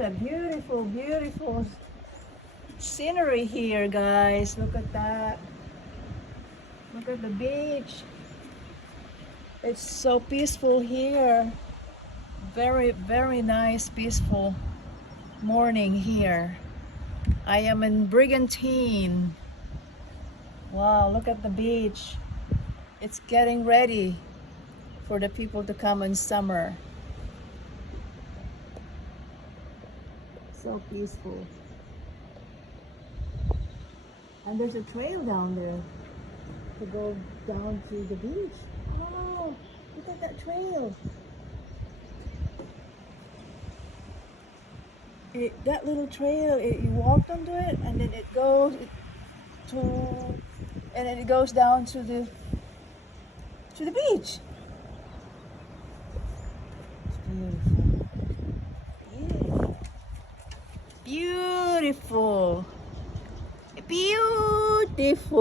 What a beautiful, beautiful scenery here, guys. Look at that. Look at the beach. It's so peaceful here. Very, very nice, peaceful morning here. I am in Brigantine. Wow, look at the beach. It's getting ready for the people to come in summer. So peaceful. And there's a trail down there to go down to the beach. Oh, look at that trail. That little trail, you walked onto it, and then it goes and then it goes down to the beach. It's beautiful. Beautiful. Beautiful.